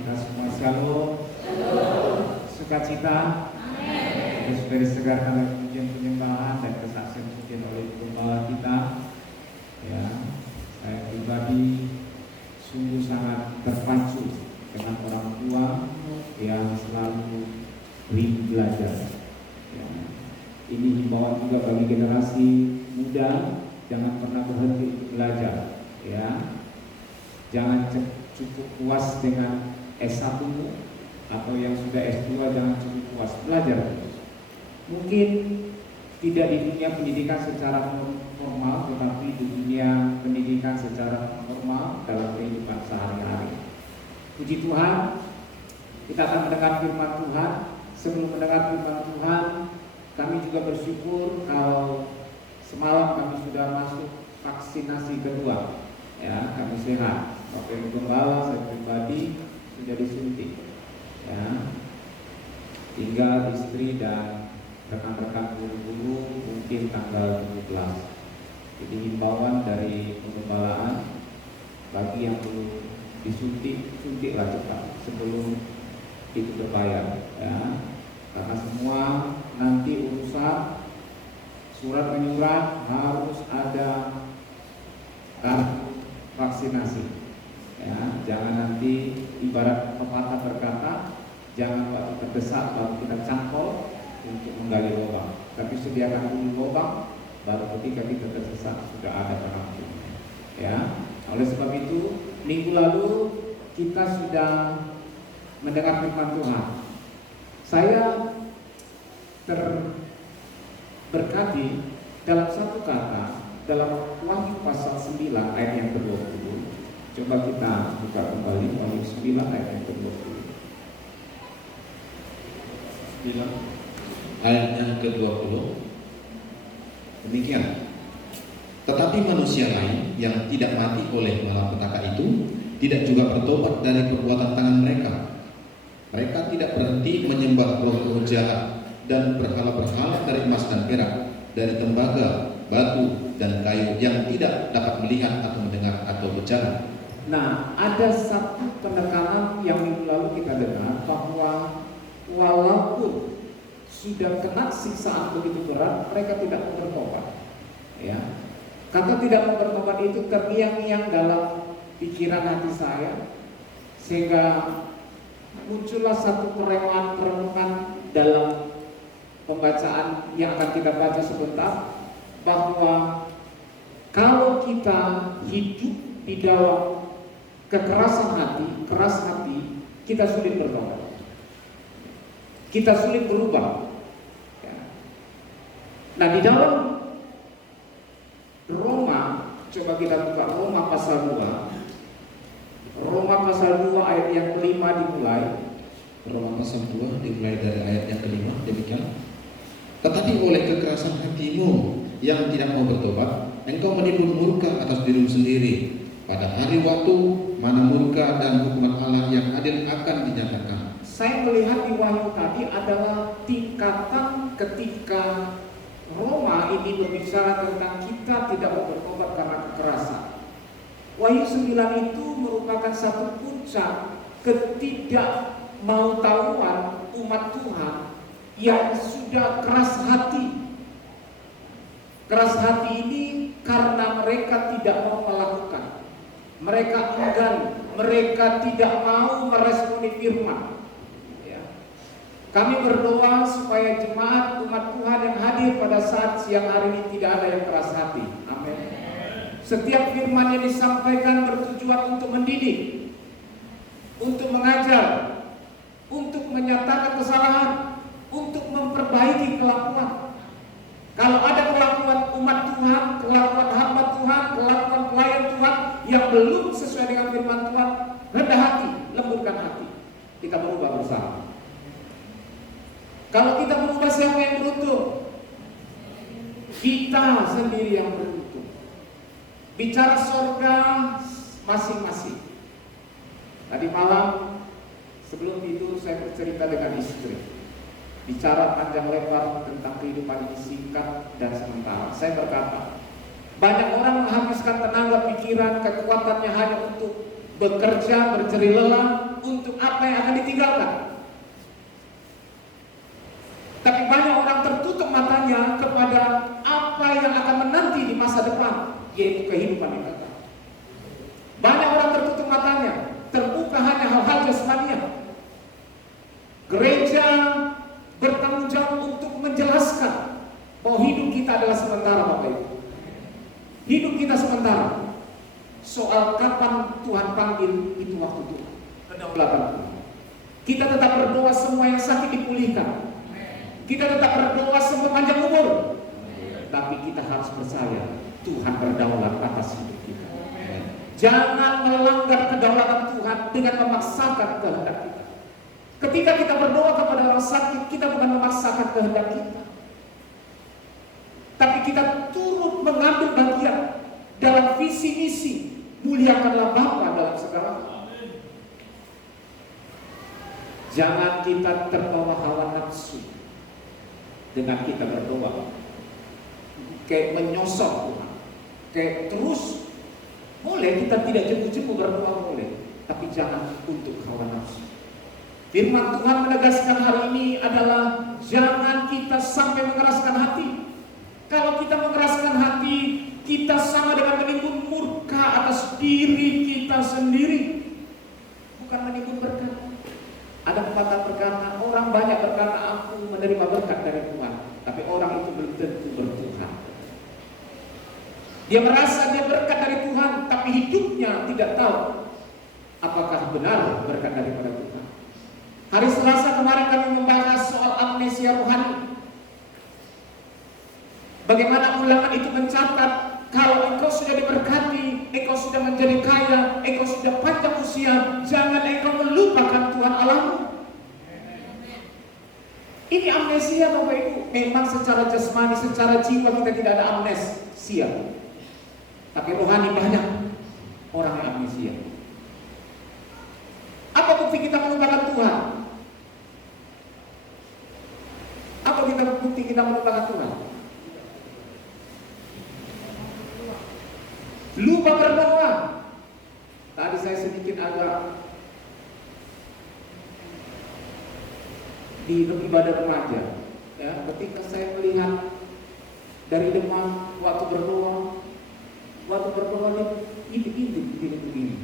kita semua. Shalom. Sukacita. Kita sudah disegarkan oleh pujian penyembahan dan kesaksian pujian oleh gembala kita. Ya, saya pribadi sungguh sangat terpacu dengan orang tua yang selalu rindu belajar. Ya, ini himbauan juga bagi generasi muda, jangan pernah berhenti untuk belajar. Ya, jangan cukup puas dengan S1 atau yang sudah S2, jangan cukup puas, belajar terus. Mungkin tidak di dunia pendidikan secara formal, tetapi di dunia pendidikan secara formal dalam kehidupan sehari-hari. Puji Tuhan, kita akan mendengar firman Tuhan. Sebelum mendengar firman Tuhan, kami juga bersyukur kalau semalam kami sudah masuk vaksinasi kedua. Ya, kami sehat. Bapak Ibu Gembala, saya pribadi sudah disuntik. Ya, tinggal istri dan rekan-rekan guru-guru mungkin tanggal 17. Jadi himbauan dari penggembalaan bagi yang belum disuntik, suntiklah cepat sebelum itu berbayar. Ya, karena semua nanti urusan surat menyurat harus ada kartu vaksinasi. Ya, jangan nanti ibarat pepatah berkata, jangan waktu terdesak baru kita cangkol untuk menggali lubang, tapi sediakan dulu lubang, baru ketika kita terdesak sudah ada penampungan. Ya, oleh sebab itu minggu lalu kita sudah mendengar firman Tuhan. Saya terberkati dalam satu kata dalam Wahyu pasal 9 ayat yang ke-20. Coba kita buka kembali Wahyu 9 ayat yang ke-20. 9 ayat yang ke-20. Demikian. Tetapi manusia lain yang tidak mati oleh malapetaka itu tidak juga bertobat dari perbuatan tangan mereka. Mereka tidak berhenti menyembah roh-roh jahat dan berhala-berhala dari emas dan perak, dari tembaga, batu, dan kayu yang tidak dapat melihat atau mendengar atau bicara. Nah, ada satu penekanan yang minggu lalu kita dengar bahwa walaupun sudah kena siksaan begitu berat, mereka tidak mau bertobat. Ya, kata tidak mau bertobat itu terngiang-ngiang dalam pikiran hati saya, sehingga muncullah satu perenungan dalam pembacaan yang akan kita baca sebentar, bahwa kalau kita hidup di dalam kekerasan hati, keras hati, kita sulit bertobat, kita sulit berubah. Ya. Nah, di dalam Roma, coba kita buka Roma pasal 2. Roma pasal 2 ayat yang ke-5 dimulai. Roma pasal 2 dimulai dari ayat yang ke-5. Demikian. Tetapi oleh kekerasan hatimu yang tidak mau bertobat, engkau menimbul murka atas dirimu sendiri. Pada hari waktu mana murka dan hukuman Allah yang adil akan dinyatakan. Saya melihat di Wahyu tadi adalah tingkatan ketika Roma ini berbicara tentang kita tidak mau bertobat karena kekerasan. Wahyu 9 itu merupakan satu puncak ketidakmautawan umat Tuhan yang sudah keras hati. Keras hati ini karena mereka tidak mau melakukan. Mereka enggan, mereka tidak mau meresponi firman. Ya. Kami berdoa supaya jemaat umat Tuhan yang hadir pada saat siang hari ini tidak ada yang keras hati. Amin. Setiap firman yang disampaikan bertujuan untuk mendidik, untuk mengajar, untuk menyatakan kesalahan, untuk memperbaiki kelakuan. Kalau ada kelakuan umat Tuhan, kelakuan hamba Tuhan, kelakuan pelayan Tuhan yang belum sesuai dengan firman Tuhan, rendah hati, lembutkan hati, kita berubah bersama. Kalau kita berubah, siapa yang beruntung? Kita sendiri yang beruntung. Bicara surga masing-masing. Tadi malam sebelum tidur saya bercerita dengan istri. Bicara panjang lebar tentang kehidupan ini singkat dan sementara. Saya berkata, banyak orang menghabiskan tenaga, pikiran, kekuatannya hanya untuk bekerja, berjerih lelah, untuk apa yang akan ditinggalkan. Tapi banyak orang tertutup matanya kepada apa yang akan menanti di masa depan, yaitu kehidupan yang kekal. Banyak orang tertutup matanya, terbuka hanya hal-hal jasmania. Gereja bertanggung jawab untuk menjelaskan bahwa hidup kita adalah sementara, Bapak Ibu. Hidup kita sementara. Soal kapan Tuhan panggil, itu waktu Tuhan, kedaulatan Tuhan. Kita tetap berdoa semua yang sakit dipulihkan. Kita tetap berdoa semua panjang umur. Tapi kita harus percaya Tuhan berdaulat atas hidup kita. Jangan melanggar kedaulatan Tuhan dengan memaksakan kehendak kita. Ketika kita berdoa kepada orang sakit, kita bukan memaksakan kehendak kita, tapi kita turut mengambil bagian dalam visi misi muliakanlah Bapa dalam segala hal. Jangan kita terbawa hawa nafsu dengan kita berdoa, kayak menyosok Tuhan, kayak terus. Boleh kita tidak jemu-jemu berdoa, boleh, tapi jangan untuk hawa nafsu. Firman Tuhan menegaskan hari ini adalah jangan kita sampai mengeraskan hati. Kalau kita mengeraskan hati, kita sama dengan menimbun murka atas diri kita sendiri, bukan menimbun berkat. Ada pepatah berkata, orang banyak berkata aku menerima berkat dari Tuhan, tapi orang itu belum tentu bertuhan. Dia merasa dia berkat dari Tuhan, tapi hidupnya tidak tahu apakah benar berkat daripada Tuhan. Hari Selasa kemarin kami membahas soal amnesia rohani. Bagaimana ulangan itu mencatat kalau engkau sudah diberkati, engkau sudah menjadi kaya, engkau sudah panjang usia, jangan engkau melupakan Tuhan Allahmu. Ini amnesia, Bapak Ibu. Memang secara jasmani, secara jiwa kita tidak ada amnesia, tapi rohani banyak orang yang amnesia. Apa bukti kita melupakan Tuhan? Apa bukti kita melupakan Tuhan? Lupa berdoa. Tadi saya sedikit agak di ibadah remaja, ya, ketika saya melihat dari demam waktu berdoa dia intip-intip begini.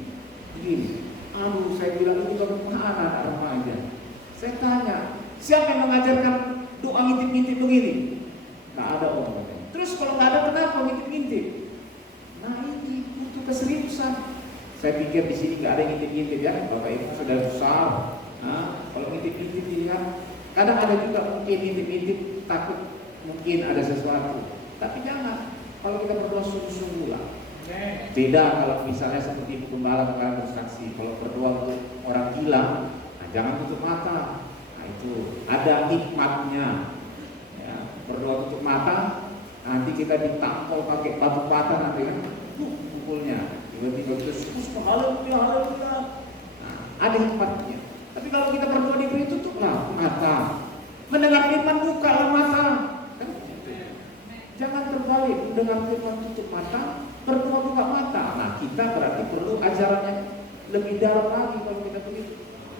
Saya bilang ini bagaimana anak remaja? Saya tanya, siapa yang mengajarkan doa ngintip-ngintip begini? Nggak ada orang. Terus kalau nggak ada, kenapa ngintip-ngintip? Nah ini butuh keseriusan. Saya pikir di sini nggak ada yang ngintip-ngintip, ya, Bapak Ibu sudah besar. Nah, kalau ngintip-ngintip dilihat, kadang ada juga mungkin ngintip-ngintip takut mungkin ada sesuatu. Tapi jangan. Kalau kita berdoa sungguh-sungguh lah. Beda kalau misalnya seperti Ibu Gembala kemarin bersaksi, kalau berdoa untuk orang gila, nah jangan tutup mata. Nah itu ada hikmatnya. Ya, berdoa tutup mata, nanti kita ditampol pakai batu bata nanti kan, pukulnya. Tiba-tiba terus haleluya. Nah, ada hikmatnya. Tapi kalau kita berdoa diberi tutuplah mata, mendengar firman bukalah mata. Kan? Jangan terbalik, mendengar firman tutup mata, berdoa buka mata. Nah kita berarti perlu ajarannya lebih dalam lagi kalau kita begitu.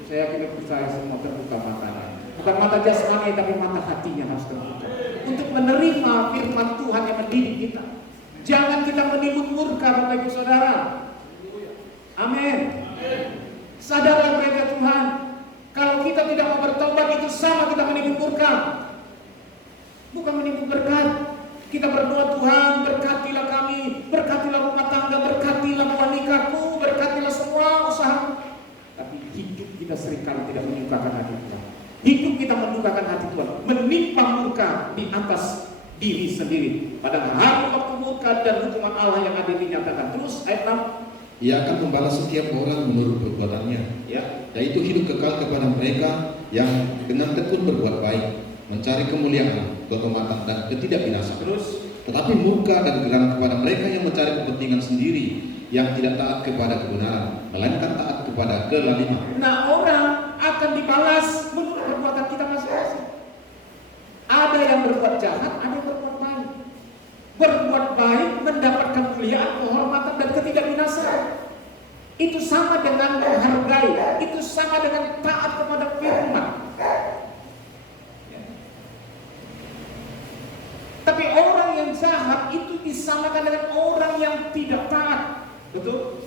Saya yakin percaya semua terbuka matanya. Bukan mata jasmani tapi mata hatinya harus terbuka untuk menerima firman Tuhan yang mendidik kita. Jangan kita menimbun murka, Bapak Ibu Saudara. Amin. Sadarlah gereja Tuhan, kalau kita tidak mau bertobat itu sama kita menimbun murka, bukan menimbun berkat. Kita berdoa, Tuhan berkatilah kami, berkatilah rumah tangga, berkatilah buah nikahku, berkatilah semua usaha. Tapi hidup kita seringkali tidak menyukakan hati Tuhan. Hidup kita mendukakan hati Tuhan, menimpa murka di atas diri sendiri. Padahal hari waktu murka dan hukuman Allah yang ada dinyatakan. Terus ayat 6, Ia akan membalas setiap orang menurut perbuatannya, ya, yaitu hidup kekal kepada mereka yang dengan tekun berbuat baik, mencari kemuliaan, kehormatan dan ketidakbinasaan. Terus, Tetapi murka dan geram kepada mereka yang mencari kepentingan sendiri, yang tidak taat kepada kebenaran, melainkan taat kepada kelaliman. nah orang akan dibalas menurut perbuatan kita masing-masing. Ada yang berbuat jahat, ada yang berbuat baik. Berbuat baik mendapatkan kemuliaan, kehormatan dan ketidakbinasaan. Itu sama dengan menghargai, itu sama dengan taat kepada firman. Ya. Tapi orang yang jahat itu disamakan dengan orang yang tidak taat. Betul?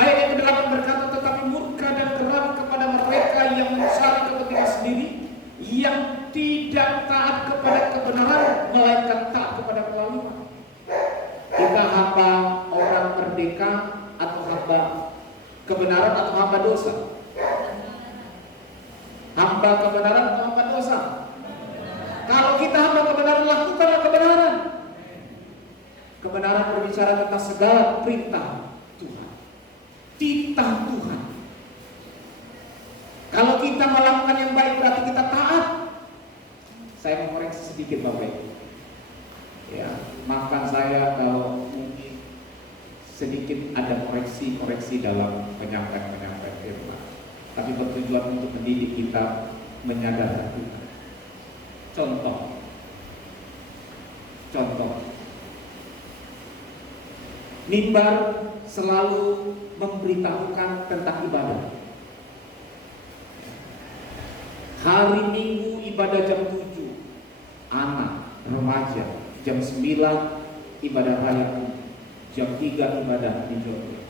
Ayat yang ke-8 berkata, tetapi murka dan geram kepada mereka yang mencari kepentingan sendiri, yang tidak taat kepada kebenaran, melainkan taat kepada kezaliman. Kita hamba orang merdeka atau hamba kebenaran atau hamba dosa? Hamba kebenaran atau hamba dosa? Kalau kita hamba kebenaran, lakukanlah kebenaran. Kebenaran berbicara tentang segala perintah Tuhan, titah Tuhan. Kalau kita melakukan yang baik berarti kita taat. Saya mau koreksi sedikit Bapak Ibu. Ya, maafkan saya kalau mungkin sedikit ada koreksi dalam penyampaian firman. Tapi bertujuan untuk mendidik kita menyadari Tuhan. Contoh. Mimbar selalu memberitahukan tentang ibadah. Hari Minggu ibadah jam 7, anak, remaja, jam 9 ibadah raya, jam 3 ibadah di Jogja.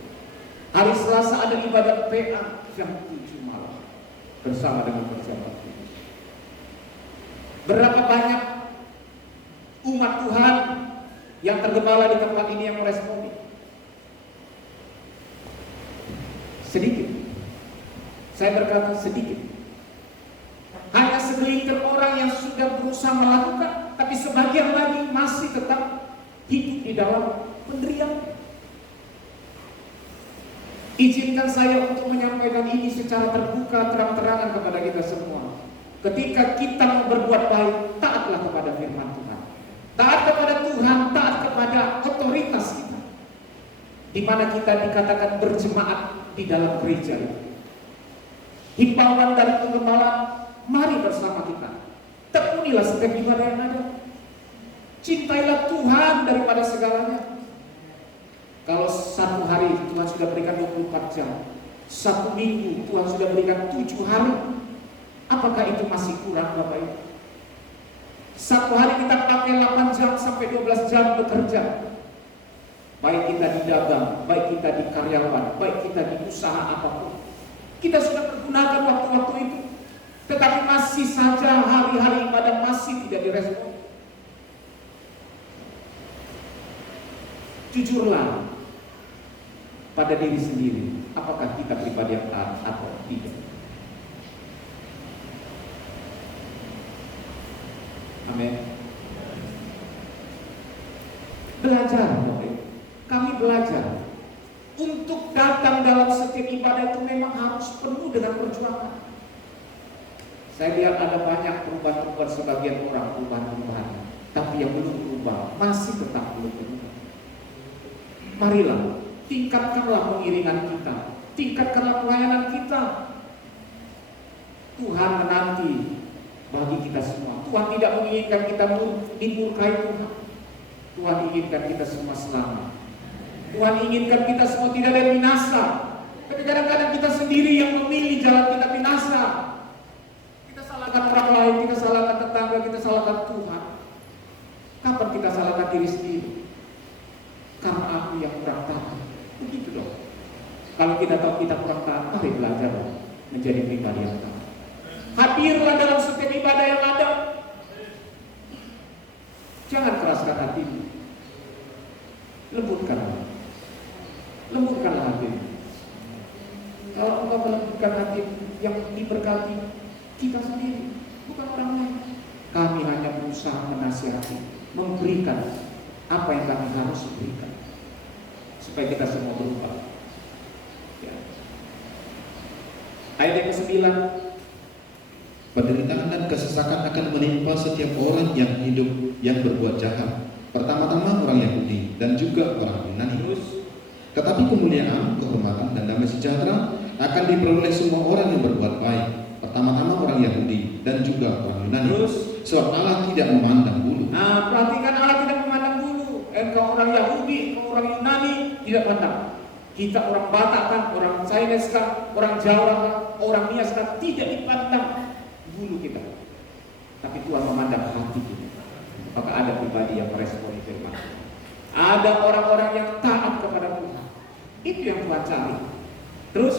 Hari Selasa ada ibadah PA jam 7 malam bersama dengan persiapan. Berapa banyak umat Tuhan yang tergembala di tempat ini yang meresponi? Sedikit. Saya berkata sedikit. Hanya segelintir orang yang sudah berusaha melakukan, tapi sebagian lagi masih tetap hidup di dalam penderian. Izinkan saya untuk menyampaikan ini secara terbuka, terang-terangan kepada kita semua. Ketika kita mau berbuat baik, taatlah kepada firman Tuhan. Taat kepada Tuhan, taat kepada otoritas kita. Di mana kita dikatakan berjemaat di dalam gereja. Himbauan dari penggembala, mari bersama kita. Tekunilah setiap ibadah yang ada. Cintailah Tuhan daripada segalanya. Kalau satu hari Tuhan sudah berikan 24 jam, satu minggu Tuhan sudah berikan 7 hari, apakah itu masih kurang Bapak Ibu? Satu hari kita pakai 8 jam sampai 12 jam bekerja. Baik kita di dagang, baik kita di karyawan, baik kita di usaha apapun. Kita sudah pergunakan waktu-waktu itu. Tetapi masih saja hari-hari ibadah masih tidak direspon. Jujurlah pada diri sendiri, apakah kita pribadi yang taat atau tidak? Amin. Belajar, kami belajar untuk datang dalam setiap ibadah itu memang harus penuh dengan perjuangan. Saya lihat ada banyak perubahan-perubahan sebagian orang, perubahan-perubahan, tapi yang belum berubah masih tetap belum berubah. Marilah tingkatkanlah pengiringan kita, tingkatkanlah pelayanan kita. Tuhan menanti bagi kita semua. Tuhan tidak menginginkan kita dimurkai Tuhan. Tuhan inginkan kita semua selamat. Tuhan inginkan kita semua tidak ada binasa. Tapi kadang-kadang kita sendiri yang memilih jalan kita binasa. Kita salahkan orang lain, kita salahkan tetangga, kita salahkan Tuhan. Kapan kita salahkan diri sendiri? Karena aku yang kurang taat. Begitu dong. Kalau kita tahu kita kurang taat, mari belajar menjadi pribadi yang taat. Hadirlah dalam setiap ibadah yang ada. Jangan keraskan hatimu. Lembutkanlah hatimu. Kalau engkau melembutkan hati yang diberkati, kita sendiri, bukan orang lain. Kami hanya berusaha menasihati, memberikan apa yang kami harus berikan, supaya kita semua berubah. Ya. Ayat yang ke-9, penderitaan dan kesesakan akan menimpa setiap orang yang hidup yang berbuat jahat. Pertama-tama orang Yahudi dan juga orang Yunani. Tetapi kemuliaan, kehormatan, dan damai sejahtera akan diperoleh semua orang yang berbuat baik. Pertama-tama orang Yahudi dan juga orang Yunani. Sebab Allah tidak memandang bulu. Nah, perhatikan, Allah tidak memandang bulu. Engkau orang Yahudi, engkau orang Yunani, tidak pandang. Kita orang Batak kan, orang Chinese kan, orang Jawa kan, orang Nias kan, tidak dipandang bulu kita, tapi Tuhan memandang hati kita. Maka ada pribadi yang meresponi firman Tuhan. Ada orang-orang yang taat kepada Tuhan. Itu yang Tuhan cari. Terus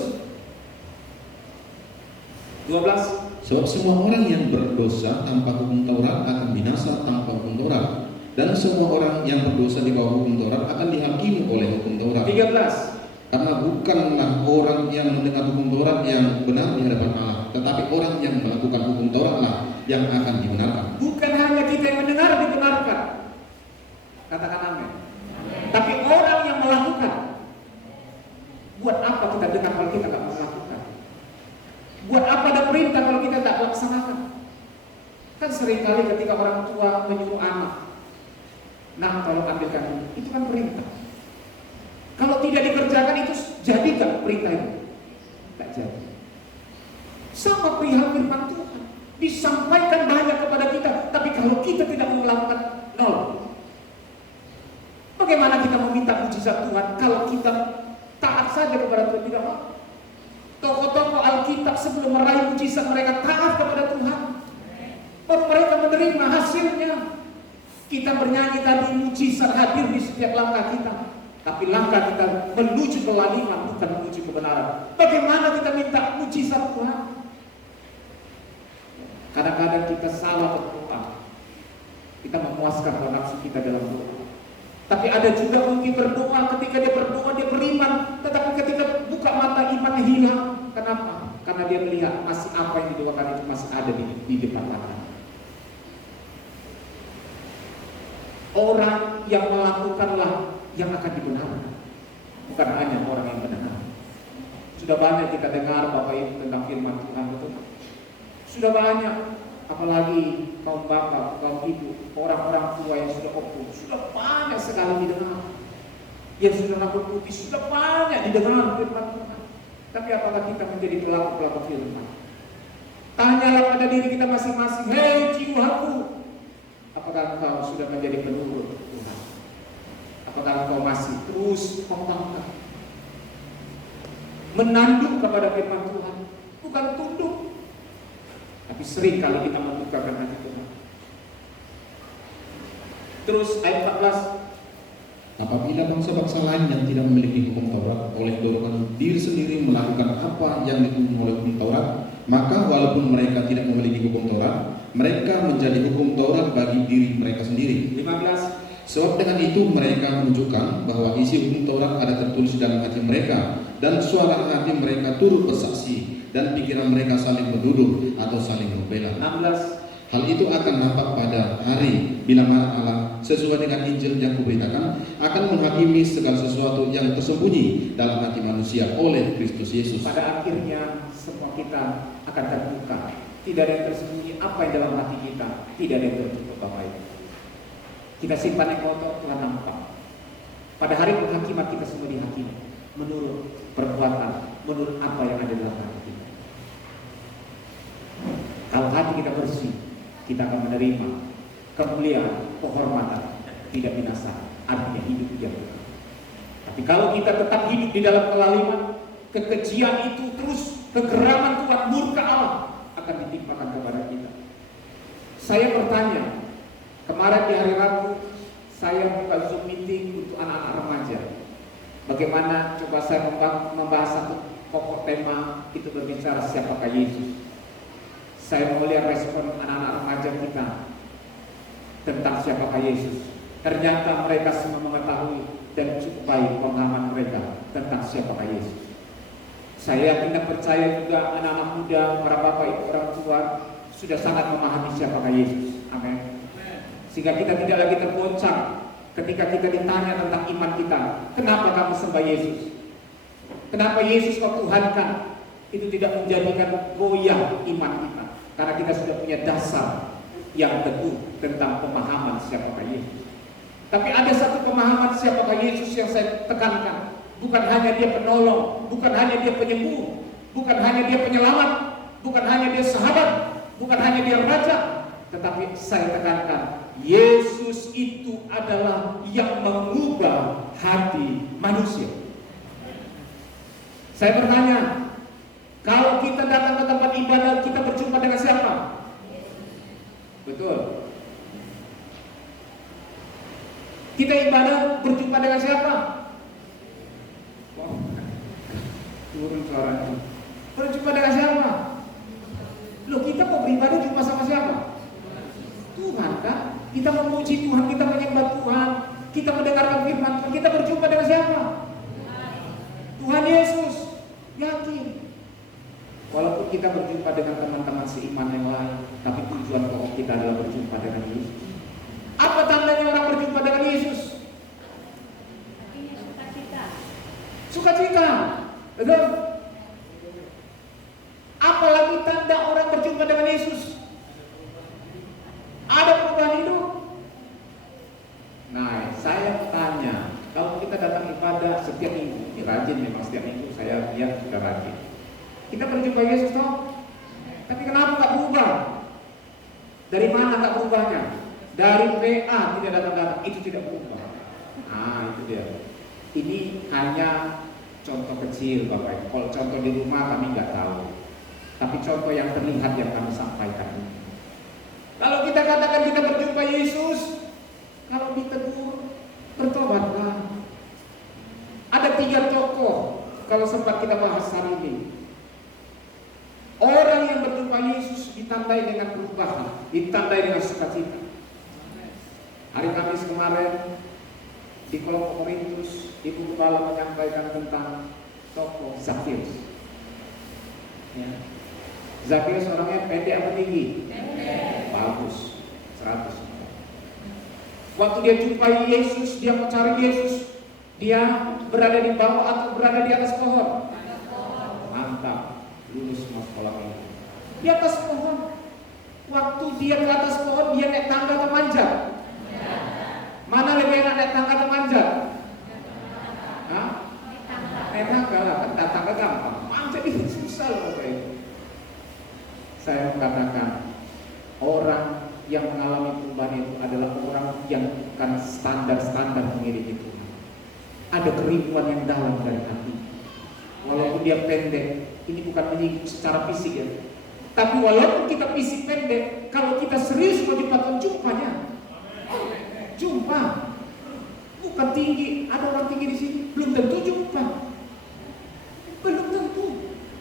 12. Sebab semua orang yang berdosa tanpa hukum Taurat akan binasa tanpa hukum Taurat, dan semua orang yang berdosa di bawah hukum Taurat akan dihakimi oleh hukum Taurat. 13. Karena bukanlah orang yang mendengar hukum Taurat yang benar di hadapan Allah, tetapi orang yang melakukan hukum Tauratlah yang akan dibenarkan. Bukan hanya kita yang mendengar dibenarkan, katakan amin. Tapi orang yang melakukan. Buat apa kita dengar kalau kita tidak melakukan? Buat apa ada perintah kalau kita tidak laksanakan? Kan seringkali ketika orang tua menyuruh anak, nah kalau ambilkan itu kan perintah. Kalau tidak dikerjakan itu jadi gak perintah itu? Tidak jadi. Sama perihal firman Tuhan, disampaikan banyak kepada kita, tapi kalau kita tidak melakukan, nol. Bagaimana kita meminta mujizat Tuhan kalau kita taat saja kepada Tuhan? Tidak mau. Tokoh-tokoh Alkitab sebelum meraih mujizat mereka taat kepada Tuhan, baru mereka menerima hasilnya. Kita bernyanyi tadi, mujizat hadir di setiap langkah kita. Tapi langkah kita menuju kelaliman, bukan menuju kebenaran. Bagaimana kita minta mujizat Tuhan? Kadang-kadang kita salah berdoa. Kita memuaskan hawa nafsu kita dalam doa. Tapi ada juga mungkin berdoa, ketika dia berdoa dia beriman, tetapi ketika buka mata imannya hilang. Kenapa? Karena dia melihat masih apa yang didoakan itu masih ada di depan mata. Orang yang melakukanlah yang akan dibenarkan, bukan hanya orang yang benar. Sudah banyak kita dengar Bapak Ibu tentang firman Tuhan, betul? Sudah banyak, apalagi kaum bapak, kaum ibu, orang-orang tua yang sudah opung, sudah banyak sekali didengar. Yang sudah rambut putih, sudah banyak didengar firman Tuhan. Tapi apakah kita menjadi pelaku-pelaku firman? Tanyalah pada diri kita masing-masing, hei jiwaku, apakah engkau sudah menjadi penurut Tuhan? Apakah engkau masih terus membangkang, menanduk kepada firman Tuhan, bukan tunduk? Tapi sering kali kita membukakan hati Tuhan. Terus ayat 14. Apabila bangsa-bangsa lain yang tidak memiliki hukum Taurat oleh dorongan diri sendiri melakukan apa yang dituntut oleh hukum Taurat, maka walaupun mereka tidak memiliki hukum Taurat, mereka menjadi hukum Taurat bagi diri mereka sendiri. 15. Sebab dengan itu mereka menunjukkan bahwa isi hukum Taurat ada tertulis dalam hati mereka, dan suara hati mereka turut bersaksi, dan pikiran mereka saling menuduh atau saling membela. 16. Hal itu akan nampak pada hari bila mana Allah sesuai dengan Injil yang kuberitakan akan menghakimi segala sesuatu yang tersembunyi dalam hati manusia oleh Kristus Yesus. Pada akhirnya semua kita akan terbuka. Tidak ada yang tersembunyi apa yang dalam hati kita, tidak ada yang tertutup Bapak Ibu. Kita simpan yang kotor, Tuhan nampak. Pada hari penghakiman kita semua dihakimi menurut perbuatan, menurut apa yang ada dalam hati kita. Kalau hati kita bersih, kita akan menerima kemuliaan, kehormatan, tidak binasa, artinya hidup yang kekal. Tapi kalau kita tetap hidup di dalam kelaliman, kekejian itu terus, kegeraman Tuhan, murka Allah akan ditimpakan kepada kita. Saya bertanya, kemarin di hari Rabu saya buka Zoom meeting untuk anak-anak remaja. Bagaimana coba saya membahas satu pokok tema itu berbicara siapakah Yesus. Saya mau lihat respon anak-anak remaja kita tentang siapakah Yesus. Ternyata mereka semua mengetahui dan cukup baik pemahaman mereka tentang siapakah Yesus. Saya tidak percaya juga anak-anak muda, para bapak ibu orang tua sudah sangat memahami siapakah Yesus. Amin. Sehingga kita tidak lagi tergoncang ketika kita ditanya tentang iman kita. Kenapa kamu sembah Yesus? Kenapa Yesus kau Tuhankan? Itu tidak menjadikan goyah iman kita. Karena kita sudah punya dasar yang teguh tentang pemahaman siapakah Yesus. Tapi ada satu pemahaman siapakah Yesus yang saya tekankan. Bukan hanya dia penolong, bukan hanya dia penyembuh, bukan hanya dia penyelamat, bukan hanya dia sahabat, bukan hanya dia raja. Tetapi saya tekankan, Yesus itu adalah yang mengubah hati manusia. Saya bertanya, kalau kita datang ke tempat ibadah, kita berjumpa dengan siapa? Betul. Kita ibadah berjumpa dengan siapa? Wow. Turun suaranya. Berjumpa dengan siapa? Loh, kita mau beribadah jumpa sama siapa? Tuhan kan? Kita memuji Tuhan, kita menyembah Tuhan, kita mendengarkan firman Tuhan, kita berjumpa dengan siapa? Tuhan Yesus. Yakin. Walaupun kita berjumpa dengan teman-teman seiman yang lain, tapi tujuan pokok kita adalah berjumpa dengan Yesus. Apa tandanya orang berjumpa dengan Yesus? Sukacita. Sukacita. Betul? Apalagi tanda orang berjumpa dengan Yesus? Ada perubahan hidup. Nah, saya tanya, kalau kita datang ibadah setiap minggu, ini rajin memang setiap minggu saya lihat sudah rajin. Kita berjumpa Yesus toh? Tapi kenapa tak berubah? Dari mana tak berubahnya? Dari PA tidak datang-datang, itu tidak berubah. Nah, itu dia. Ini hanya contoh kecil Bapak Ibu. Kalau contoh di rumah kami nggak tahu. Tapi contoh yang terlihat yang kami sampaikan ini. Kalau kita katakan kita berjumpa Yesus, kalau ditegur, bertobatlah. Ada 3 tokoh kalau sempat kita bahas hari ini. Orang yang berjumpa Yesus ditandai dengan perubahan, ditandai dengan sukacita. Hari Kamis kemarin di kelompok Korintus, Ibu Kepala menyampaikan tentang tokoh Zakheus. Ya. Zakheus orangnya pendek apa tinggi? Pendek. Bagus, 100. Waktu dia jumpai Yesus, dia mau cari Yesus, dia berada di bawah atau berada di atas pohon? Mantap, lulus mau sekolah ini. Di atas pohon. Waktu dia ke atas pohon, dia naik tangga atau manjat? Mana lebih enak, naik tangga atau manjat? Hah? Naik tangga lah, kan tangga gampang. Manjat itu susah loh Bapak Ibu. Saya mengatakan orang yang mengalami perubahan itu adalah orang yang bukan standar-standar mengiringi Tuhan. Ada kerinduan yang dalam dari hati. Walaupun dia pendek, ini bukan menyinggung secara fisik ya. Tapi walaupun kita fisik pendek, kalau kita serius mau jumpa jumpanya. Jumpa. Bukan tinggi, ada orang tinggi di sini, belum tentu jumpa. Belum tentu.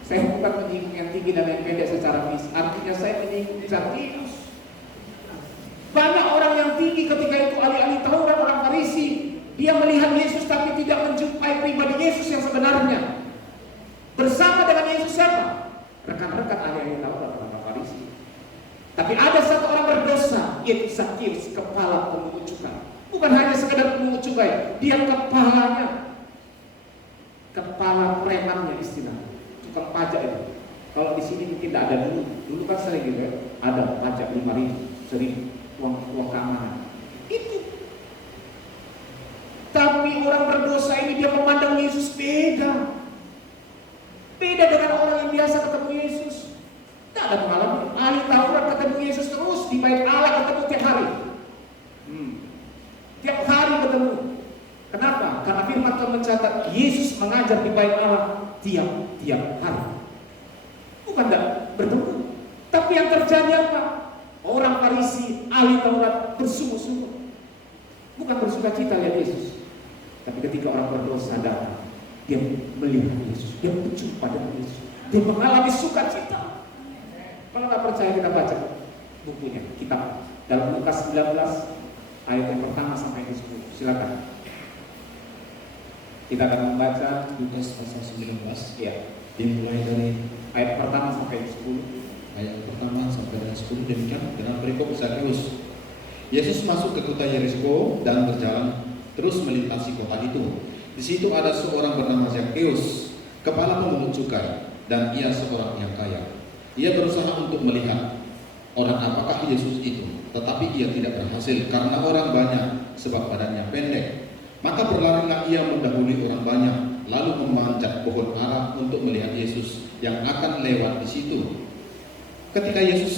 Saya bukan menyinggung yang tinggi dan yang pendek secara fisik. Artinya saya menyinggung Zakheus. Banyak orang yang tinggi ketika itu ahli-ahli Taurat, orang Farisi. Dia melihat Yesus tapi tidak menjumpai pribadi Yesus yang sebenarnya. Bersama dengan Yesus siapa? Rekan-rekan ahli-ahli Taurat, orang Farisi. Tapi ada satu orang berdosa, yaitu Zakheus, kepala pemungut cukai. Bukan hanya sekedar pemungut cukai, dia kepalanya, kepala premannya istilahnya, tukang pajak itu. Kalau di sini mungkin tidak ada dulu. Dulu kan sering gitu ya, ada pajak 5.000, 1.000. Uang keamanan itu. Tapi orang berdosa ini dia memandang Yesus beda dengan orang yang biasa ketemu Yesus. Tidak ada pengalaman. Ahli Taurat ketemu Yesus terus di bait Allah, ketemu tiap hari. Tiap hari ketemu. Kenapa? Karena firman Tuhan mencatat Yesus mengajar di bait Allah tiap hari. Bukan tidak bertemu. Tapi yang terjadi apa? Orang Farisi, ahli Taurat bersungguh-sungguh, bukan bersuka cita lihat Yesus. Tapi ketika orang berdosa datang, dia melihat Yesus, dia berjumpa dengan Yesus, dia mengalami sukacita. Kalau nggak percaya kita baca bukunya, kitab dalam Lukas 19 ayat yang pertama sampai yang 10. Silakan. Kita akan membaca Lukas pasal 19. Ya. Dimulai dari Ayat pertama sampai 10. ayat pertama sampai dengan 10 demikian dengan perikop Zakheus. Yesus masuk ke kota Yeriko dan berjalan terus melintasi kota itu. Di situ ada seorang bernama Zakheus, kepala pemungut cukai, dan ia seorang yang kaya. Ia berusaha untuk melihat orang apakah Yesus itu, tetapi ia tidak berhasil karena orang banyak, sebab badannya pendek. Maka berlarilah ia mendahului orang banyak, lalu memanjat pohon ara untuk melihat Yesus yang akan lewat di situ. Ketika Yesus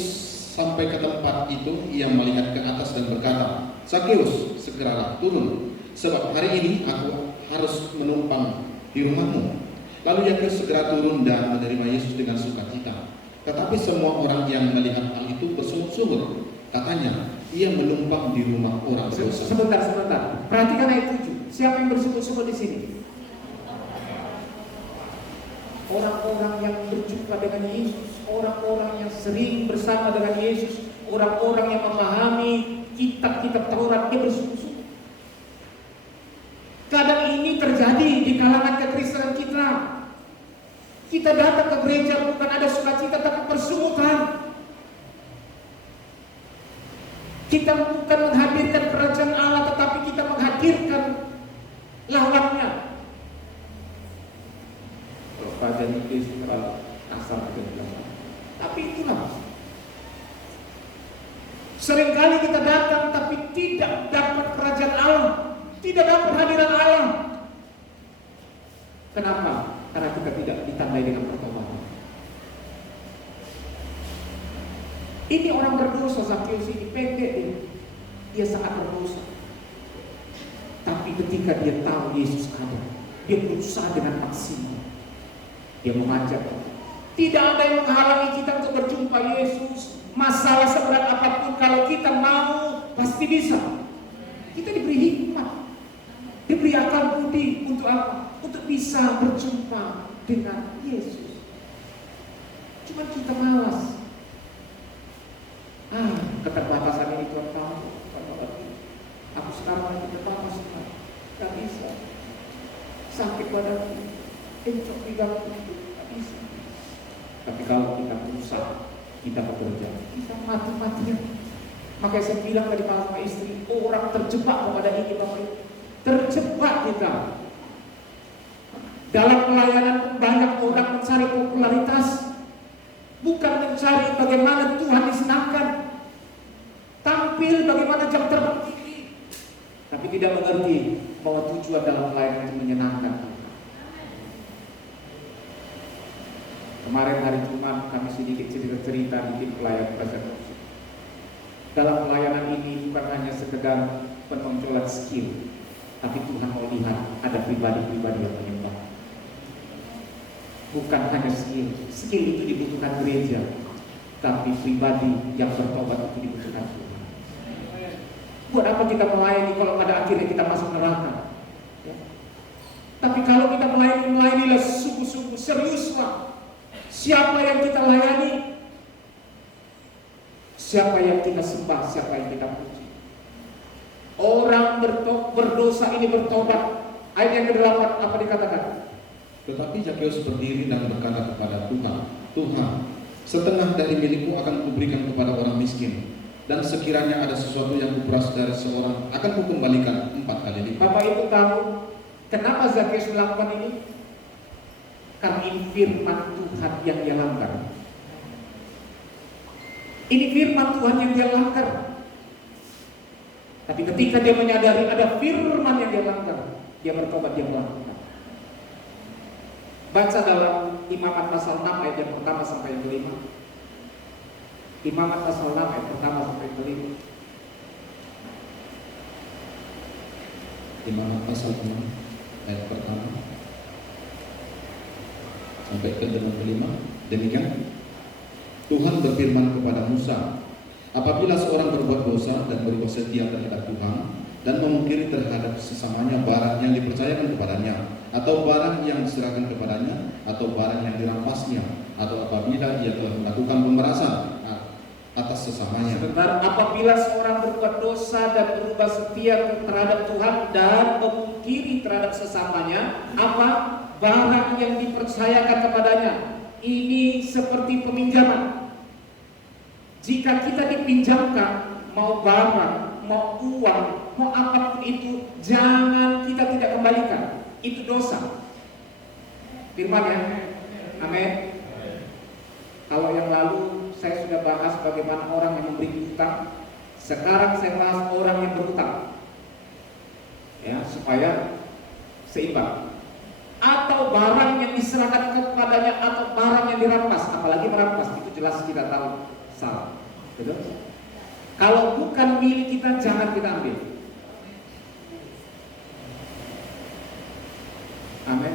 sampai ke tempat itu, ia melihat ke atas dan berkata, "Zakheus, segeralah turun, sebab hari ini aku harus menumpang di rumahmu." Lalu Yakobus segera turun dan menerima Yesus dengan sukacita. Tetapi semua orang yang melihat hal itu bersungut-sungut. Katanya, ia menumpang di rumah orang berdosa. Sebentar. Perhatikan ayat 7. Siapa yang bersungut-sungut di sini? Orang-orang yang berjumpa dengan Yesus, orang-orang yang sering bersama dengan Yesus, orang-orang yang memahami kitab-kitab Taurat, dia bersungut-sungut. Kadang ini terjadi di kalangan kekristenan kita. Kita datang ke gereja bukan ada sukacita tapi persungutan. Kita bukan menghadirkan kerajaan Allah, tetapi kita menghadirkan lawannya. Kalau kerajaan itu terlalu kasar kita. Tapi itulah. Seringkali kita datang tapi tidak dapat kerajaan Allah, tidak dapat hadiran Allah. Kenapa? Karena kita tidak ditandai dengan pertobatan. Ini orang berdosa, Zakheus ini pendek dia sangat berdosa. Tapi ketika dia tahu Yesus ada, dia berusaha dengan maksimal. Dia mengajak. Tidak ada yang menghalangi kita untuk berjumpa Yesus. Masalah seberat apapun, kalau kita mau, pasti bisa. Kita diberi hikmat, diberi akal budi untuk apa? Untuk bisa berjumpa dengan Yesus. Cuma kita malas. Keterbatasan ini Tuhan tahu. Aku sekarang lagi terbatas, gak bisa. Sakit badanku, encok pinggangku, gak bisa. Tapi kalau kita berusaha, kita bekerja, kita mati-matian. Makanya saya bilang tadi malam sama istri, orang terjebak kepada ini Bapak Ibu. Terjebak kita. Dalam pelayanan banyak orang mencari popularitas, bukan mencari bagaimana Tuhan disenangkan, tampil bagaimana jam terbang tinggi, tapi tidak mengerti bahwa tujuan dalam pelayanan itu menyenangkan. Kemarin hari Jumat kami sedikit cerita bikin pelayanan presentasi. Dalam pelayanan ini bukan hanya sekedar penonjolan skill, tapi Tuhan mau lihat ada pribadi-pribadi yang menyembah. Bukan hanya skill itu dibutuhkan gereja, tapi pribadi yang bertobat itu dibutuhkan Tuhan. Buat apa kita melayani kalau pada akhirnya kita masuk neraka? Ya. Tapi kalau kita melayanilah sungguh-sungguh seriuslah. Siapa yang kita layani? Siapa yang kita sembah? Siapa yang kita puji? Orang berdosa ini bertobat. Ayat yang ke-8 apa dikatakan? Tetapi Zakheus berdiri dan berkata kepada Tuhan, Tuhan, setengah dari milikku akan kuberikan kepada orang miskin, dan sekiranya ada sesuatu yang kuperas dari seorang, akan kukembalikan 4 kali lipat. Bapak Ibu tahu kenapa Zakheus melakukan ini? Karena ini firman Tuhan yang dia langgar. Ini firman Tuhan yang dia langgar. Tapi ketika dia menyadari ada firman yang dia langgar, dia bertobat, dia melakukan. Baca dalam Imamat pasal 6 ayat yang pertama sampai yang kelima. Imamat pasal 6 ayat pertama sampai yang kelima. Imamat pasal 6 ayat pertama sampai ke 5. Demikian Tuhan berfirman kepada Musa, apabila seorang berbuat dosa dan berbuat setia terhadap Tuhan dan memungkiri terhadap sesamanya barang yang dipercayakan kepadanya, atau barang yang diserahkan kepadanya, atau barang yang dirampasnya, atau apabila ia telah melakukan pemerasan atas sesamanya. Sebentar, apabila seorang berbuat dosa dan berubah setia terhadap Tuhan dan memungkiri terhadap sesamanya, apa? Barang yang dipercayakan kepadanya. Ini seperti peminjaman. Jika kita dipinjamkan, mau barang, mau uang, mau apapun itu, jangan kita tidak kembalikan. Itu dosa. Firman ya. Amin. Kalau yang lalu saya sudah bahas bagaimana orang yang memberi hutang. Sekarang saya bahas orang yang berhutang. Ya, supaya seimbang. Atau barang yang diserahkan kepadanya, atau barang yang dirampas, apalagi merampas, itu jelas kita tahu salah. Betul? Kalau bukan milik kita, jangan kita ambil. Amin.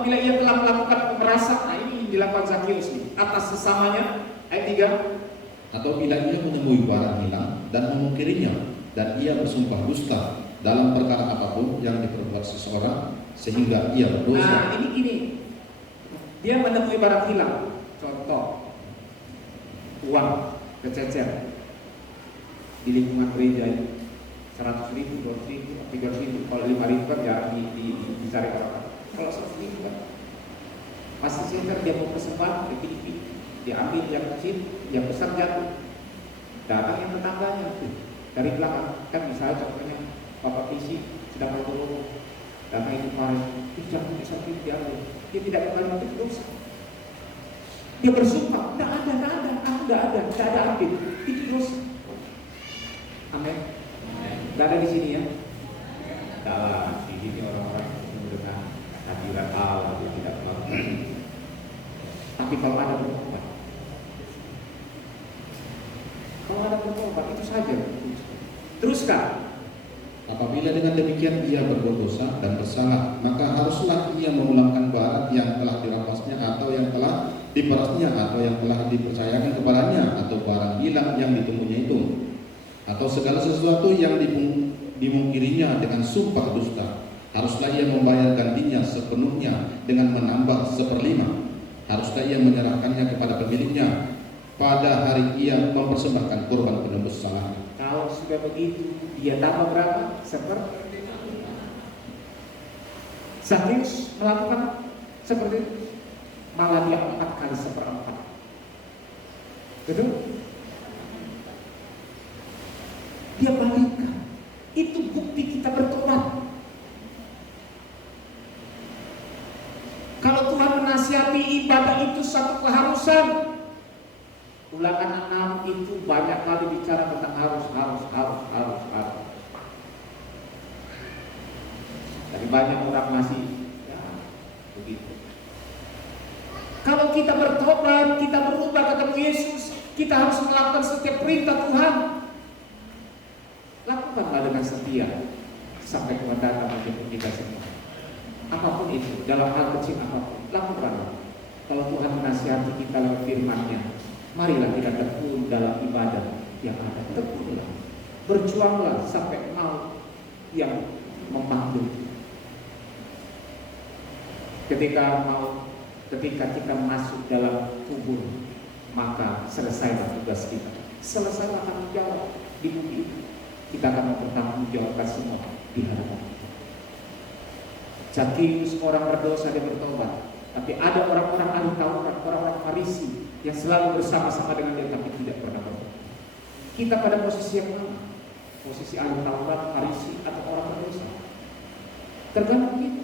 apabila ia telah melakukan pemerasan. Nah, ini dilakukan Zakius nih atas sesamanya. Ayat 3. Atau bila ia menemui barang hilang dan memungkirinya, dan ia bersumpah dusta dalam perkara apapun yang diperbuat seseorang sehingga ia berdosa. Nah, ini gini. Dia menemui barang hilang. Contoh, uang kececer di lingkungan gereja ini 100.000, 200.000, 300.000. Kalau 5.000 kan jarang dicari orang. Kalau 100.000 kan pasti cecer, dia mau persembahan dia ambil yang kecil, yang besar jatuh. Datang yang tetangganya dari belakang, kan misalnya contohnya Bapak Visi sedang berdoa, datang itu kemarin, jangan disakiti diambil. Dia tidak kembali itu dosa. Dia bersumpah, tidak ada, aku tidak ada ambil, itu dosa. Amin. Tidak ada di sini ya. Tidak lah, di sini orang-orang dengan hadirat Allah dia tidak melakukan. Tapi kalau ada bertobat, itu saja. Teruskan. Apabila dengan demikian ia berbuat dosa dan bersalah, maka haruslah ia memulangkan barang yang telah dirampasnya atau yang telah diperasnya atau yang telah dipercayakan kepadanya, atau barang hilang yang ditemuinya itu, atau segala sesuatu yang dimungkirinya dengan sumpah dusta. Haruslah ia membayar gantinya sepenuhnya dengan menambah 1/5. Haruslah ia menyerahkannya kepada pemiliknya pada hari ia mempersembahkan kurban penebus salah. Kalau sudah begitu, dia tambah berapa? 1/5. Zakius melakukan seperti itu, malah dia 4 kali 1/4. Betul? Dia balikkan. Itu bukti kita bertobat. Kalau Tuhan menasihati ibadah itu satu keharusan. Ulangan 6 itu banyak kali bicara tentang harus. Dari banyak orang masih ya, begitu. Kalau kita bertobat, kita berubah ketemu Yesus, kita harus melakukan setiap perintah Tuhan. Lakukanlah dengan setia sampai Tuhan datang menjemput kita semua. Apapun itu, dalam hal kecil apapun, lakukanlah. Kalau Tuhan menasihati kita lewat firman-Nya, marilah kita tekun dalam ibadah yang ada. Tekunlah, berjuanglah sampai maut yang memanggil. Ketika kita masuk dalam kubur, maka selesailah tugas kita. Selesailah tanggung jawab di bumi ini. Kita akan mempertanggungjawabkan semua di hadapan kita. Zakius orang berdosa, dia bertobat. Tapi ada orang-orang ahli Taurat, orang-orang Farisi yang selalu bersama-sama dengan dia tapi tidak pernah bertobat. Kita pada posisi yang mana? Posisi ahli Taurat, Farisi, atau orang berdosa? Tergantung kita.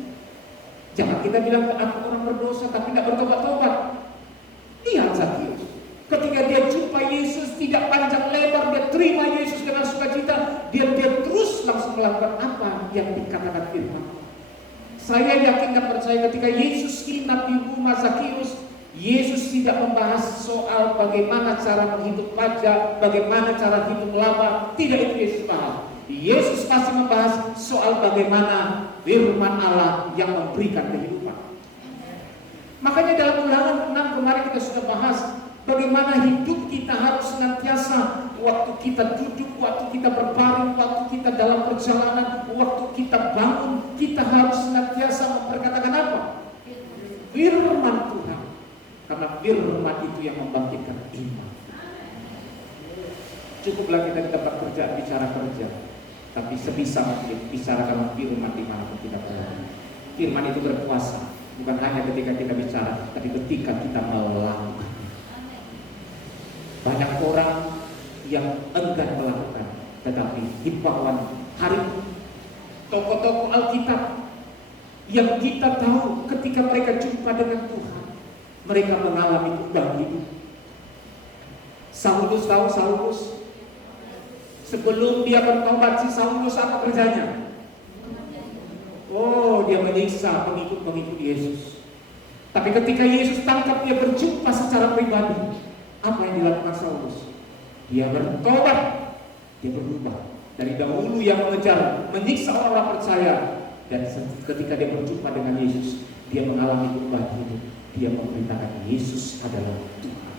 Jangan kita bilang aku orang berdosa tapi tidak bertobat-tobat. Lihat Zakius, ketika dia jumpa Yesus tidak panjang lebar, dia terima Yesus dengan sukacita, dia terus langsung melakukan apa yang dikatakan firman. Saya yakin dan percaya ketika Yesus inap di rumah Zakius, Yesus tidak membahas soal bagaimana cara menghitung pajak, bagaimana cara hitung laba. Tidak, itu Yesus bahas. Yesus pasti membahas soal bagaimana firman Allah yang memberikan kehidupan. Makanya dalam Ulangan 6 kemarin kita sudah bahas bagaimana hidup kita harus senantiasa, waktu kita duduk, waktu kita berbaring, waktu kita dalam perjalanan, waktu kita bangun, kita harus senantiasa memperkatakan apa? Firman Tuhan. Karena firman itu yang membangkitkan iman. Cukuplah kita di tempat kerja bicara kerja, tapi sebisa mungkin bicarakan firman dimanapun kita berada. Firman itu berkuasa, bukan hanya ketika kita bicara, tapi ketika kita melakukan. Banyak orang yang enggan melakukan, tetapi himbauan hari tokoh-tokoh Alkitab yang kita tahu ketika mereka jumpa dengan Tuhan, mereka mengalami perubahan hidup. Saulus, tahu Saulus? Sebelum dia bertobat, si Saulus apa kerjanya? Oh, dia menyiksa pengikut-pengikut Yesus. Tapi ketika Yesus tangkap, dia berjumpa secara pribadi. Apa yang dilakukan Saulus? Dia bertobat, dia berubah. Dari dahulu yang mengejar, menyiksa orang percaya, dan ketika dia berjumpa dengan Yesus, dia mengalami perubahan hidup, dia memberitakan Yesus adalah Tuhan.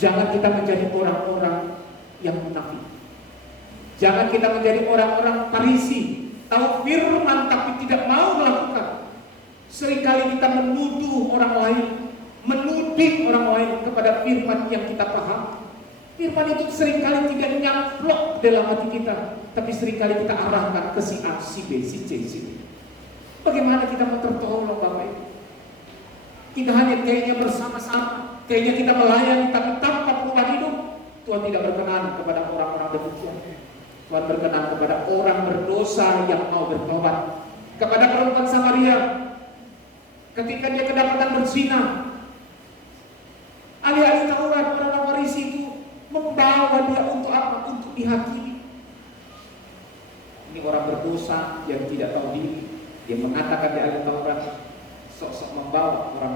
Jangan kita menjadi orang-orang yang munafik. Jangan kita menjadi orang-orang Farisi, tahu firman tapi tidak mau melakukan. Seringkali kita menuduh orang lain, menuding orang lain kepada firman yang kita paham. Firman itu seringkali tidak nyamplok dalam hati kita, tapi seringkali kita arahkan ke si A, si B, si C, si D. Bagaimana kita mau tertolong Bapak Ibu? Kita hanya kayaknya bersama-sama, kayaknya kita melayani tapi tanpa perubahan hidup. Tuhan tidak berkenan kepada orang-orang demikian. Tuhan berkenan kepada orang berdosa yang mau bertobat. Kepada perempuan Samaria, ketika dia kedapatan berzina, ahli-ahli Taurat, orang Farisi itu membawa dia untuk apa? Untuk dihakimi. Ini orang berdosa yang tidak tahu diri. Dia mengatakan di ahli Taurat, sok-sok membawa orang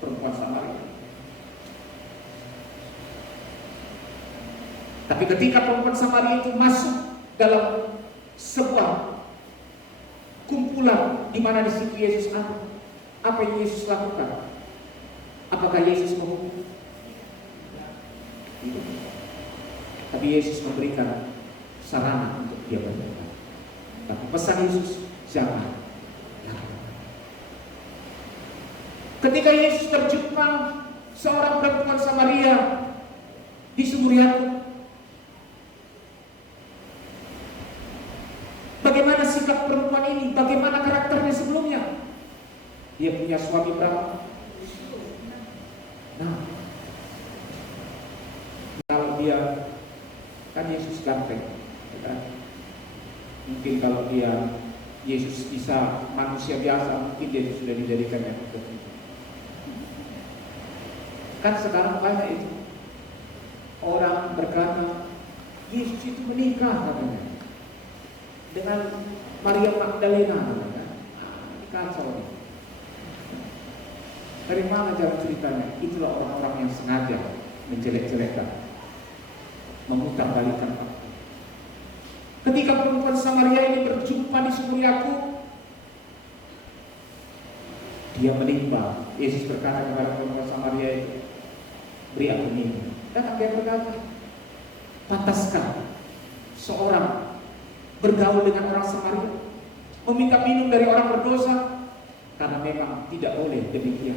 perempuan Samaria. Tapi ketika perempuan Samaria itu masuk dalam sebuah kumpulan di mana di situ Yesus ada, apa yang Yesus lakukan? Apakah Yesus menghukum? Tidak. Tapi Yesus memberikan sarana untuk dia bertobat. Tapi pesan Yesus, jangan. Ketika Yesus berjumpa seorang perempuan Samaria di sumur Yakub, bagaimana sikap perempuan ini? Bagaimana karakternya sebelumnya? Dia punya suami berapa? Nah, kalau dia, kan Yesus ganteng, ya kan? Mungkin kalau dia Yesus bisa manusia biasa, mungkin dia sudah dijadikan yang tertentu. Kan sekarang banyak itu orang berkata Yesus itu menikah katanya dengan Maria Magdalena katanya. Ini kacau nih. Dari mana jalan ceritanya? Itulah orang-orang yang sengaja menjelek-jelekkan, memutarbalikkan fakta. Ketika perempuan Samaria ini berjumpa di sumur Yakub, dia menimba. Yesus berkata kepada perempuan Samaria itu, beri aku minum. Dan dia berkata, pantaskah seorang bergaul dengan orang Samaria, meminta minum dari orang berdosa? Karena memang tidak boleh demikian.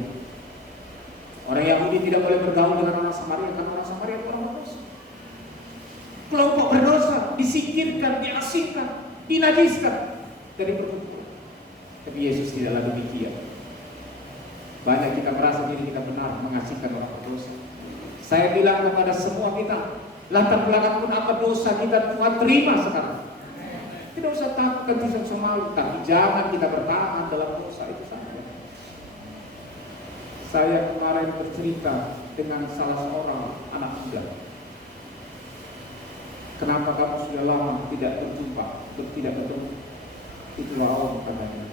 Orang Yahudi tidak boleh bergaul dengan orang Samaria karena orang Samaria itu orang berdosa. Kelompok berdosa disingkirkan, diasingkan, dinajiskan dari perkumpulan. Tapi Yesus tidaklah demikian. Banyak kita merasa diri kita benar mengasingkan orang berdosa. Saya bilang kepada semua kita, latar belakang pun apa dosa kita Tuhan terima sekarang. Tidak usah takut, tidak usah malu, tapi jangan kita bertahan dalam dosa itu saja. Saya kemarin bercerita dengan salah seorang anak muda. Kenapa kamu sudah lama tidak berjumpa, tidak bertemu? Itulah Allah katanya.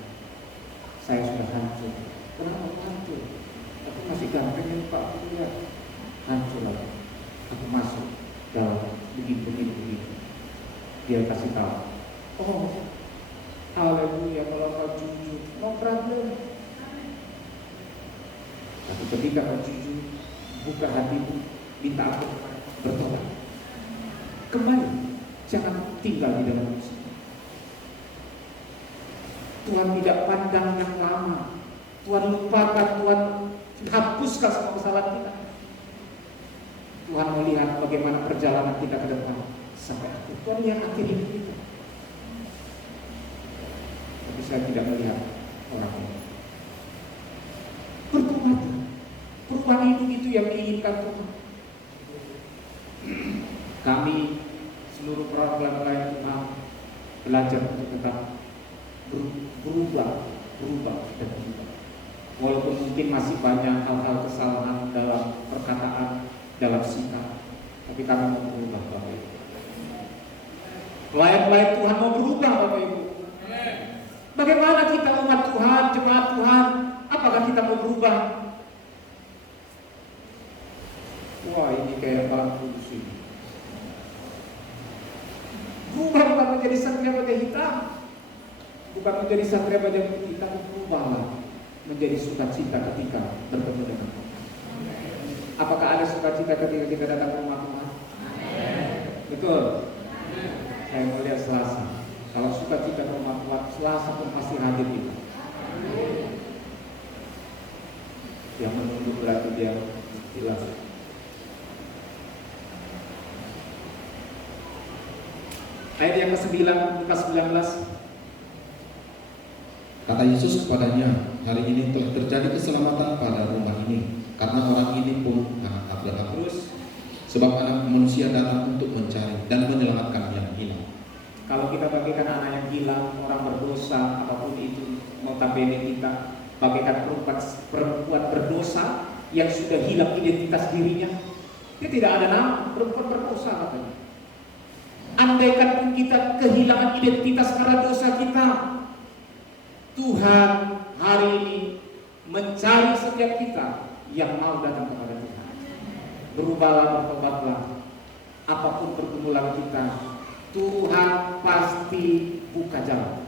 Saya sudah hancur. Kenapa hancur? Aku masih ganteng Pak. Ya. Hancur lagi. Aku masuk dalam begini. Dia kasih tahu. Oh, haleluya, kalau kau jujur, no problem. Tapi ketika kau jujur, buka hatimu, minta aku bertobat. Kembali, jangan tinggal di dalam dosa. Tuhan tidak pandang yang lama. Tuhan lupakan, Tuhan hapuskan semua kesalahan kita. Tuhan melihat bagaimana perjalanan kita ke depan sampai akhir. Tuhan lihat akhir hidup kita. Tapi saya tidak melihat orang ini. Bertobat. Perubahan hidup itu yang diinginkan Tuhan. Kami seluruh pelayan Tuhan belajar untuk tetap berubah dan berubah. Walaupun mungkin masih banyak hal-hal kesalahan dalam perkataan, dalam sikap, tapi kami mau berubah, Bapak Ibu. Pelayan-pelayan Tuhan mau berubah, Bapak Ibu. Bagaimana kita umat Tuhan, jemaat Tuhan, apakah kita mau berubah? Wah, ini kayak Balang Kudus ini. Berubah bukan menjadi satria putih hitam. bukan menjadi satria bajang putih, tapi berubahlah menjadi sukacita ketika bertemu dengan Tuhan. Apakah ada sukacita ketika kita datang ke rumah Tuhan? Betul. Saya melihat Selasa, kalau sukacita ke rumah Tuhan, Selasa pun pasti hadir kita. Yang menunggu berarti dia hilang. Ayat yang ke-9, Lukas 19. Kata Yesus kepadanya, hari ini telah terjadi keselamatan pada rumah ini, karena orang ini pun anak Abraham. Terus, Sebab anak manusia datang untuk mencari dan menyelamatkan yang hilang. kalau kita bagaikan anak yang hilang, orang berdosa, apapun itu, notabene kita bagaikan perempuan berdosa yang sudah hilang identitas dirinya. Dia tidak ada nama, perempuan berdosa katanya. Andaikan pun kita kehilangan identitas karena dosa kita, Tuhan hari ini mencari setiap kita yang mau datang kepada Tuhan. Berubahlah, bertobatlah. Apapun pergumulan kita, Tuhan pasti buka jalan.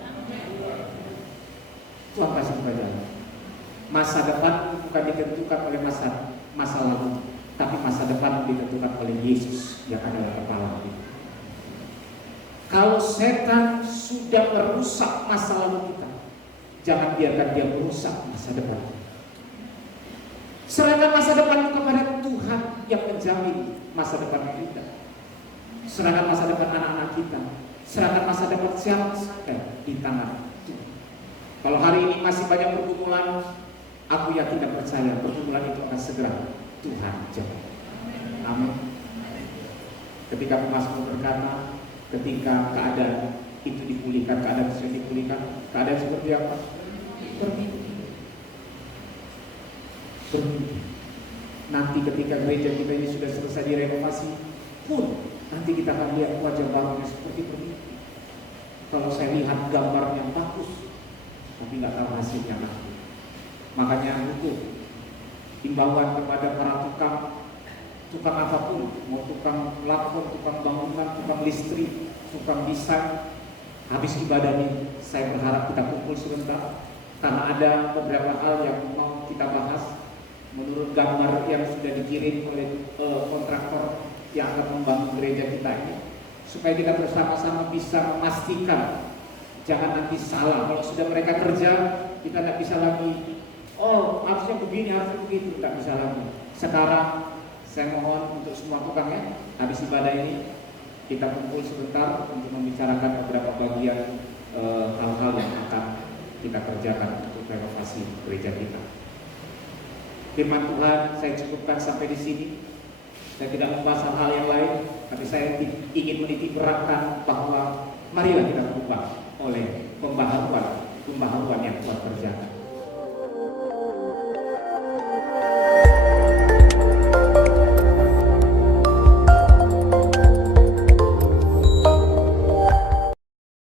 Tuhan pasti buka jalan. Masa depan bukan ditentukan oleh masa lalu, tapi masa depan ditentukan oleh Yesus yang adalah kepala kita. Kalau setan sudah merusak masa lalu kita, jangan biarkan dia merusak masa depan. Serahkan masa depan kepada Tuhan yang menjamin masa depan kita. Serahkan masa depan anak-anak kita. Serahkan masa depan siapa saja di tangan Tuhan. Kalau hari ini masih banyak pergumulan, aku yakin dan percaya pergumulan itu akan segera Tuhan jawab. Amin. Ketika Mazmur berkata, ketika keadaan itu dipulihkan, keadaan itu dipulihkan, keadaan seperti apa? Bermimpi. Nanti ketika gereja kita ini sudah selesai direnovasi pun, nanti kita akan lihat wajah barunya seperti bermimpi. Kalau saya lihat gambar yang bagus, tapi nggak tahu hasilnya nanti. Makanya butuh himbauan kepada para tukang apapun, mau tukang lakon, tukang bangunan, tukang listrik, tukang desain. Habis ibadah ini, saya berharap kita kumpul sebentar, karena ada beberapa hal yang mau kita bahas menurut gambar yang sudah dikirim oleh kontraktor yang akan membangun gereja kita ini, supaya kita bersama-sama bisa memastikan jangan nanti salah. Kalau sudah mereka kerja, kita tidak bisa lagi, oh harusnya begini, harusnya begitu, tidak bisa lagi. Sekarang saya mohon untuk semua tukang ya, habis ibadah ini kita kumpul sebentar untuk membicarakan beberapa bagian hal-hal yang akan kita kerjakan untuk renovasi gereja kita. Firman Tuhan saya cukupkan sampai di sini. Saya tidak membahas hal yang lain, tapi saya ingin menitik beratkan bahwa marilah kita berubah oleh pembaharuan yang Tuhan kerjakan.